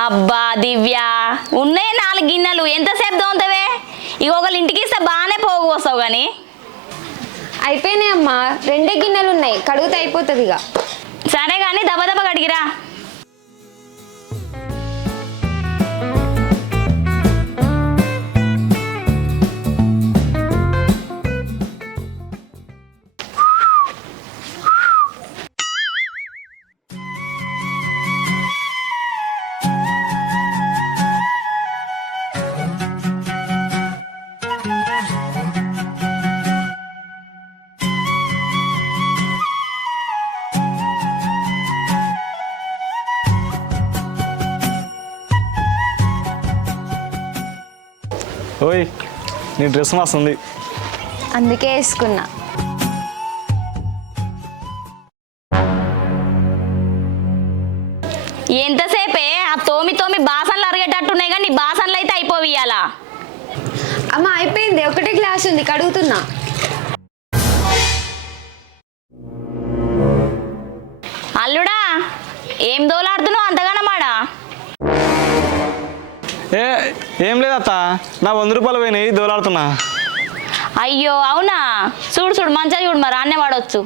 అబ్బా దివ్య, ఉన్నాయి 4 గిన్నెలు, ఎంతసేపు తోముతావే? ఇక ఒకళ్ళు ఇంటికి ఇస్తే బాగానే పోగు వస్తావు కానీ. అయిపోయినాయి అమ్మా, 2 గిన్నెలు ఉన్నాయి, కడుగుతే అయిపోతుంది ఇక. సరే కానీ దబ దబ కడిగిరా. ఓయ్, నీ డ్రెస్ మస్తుంది. అందుకే వేసుకున్నా. ఎంతసేపే ఆ తోమి తోమి బాసన్లు అరిగేటట్టున్నాయి కానీ బాసన్లు అయితే అయిపోవియాలా. అమ్మ అయిపోయింది, ఒకటే గ్లాస్ ఉంది, కడుగుతున్నా. అల్లుడా, ఏం దోలాడుతున్నావు అంతగానమాడా? ఏం లేదత్త, నా 100 రూపాయలు పోయినాయి, దోలాడుతున్నా. అయ్యో అవునా? చూడు చూడు మంచిగా చూడు, మరి అన్నే వాడవచ్చు.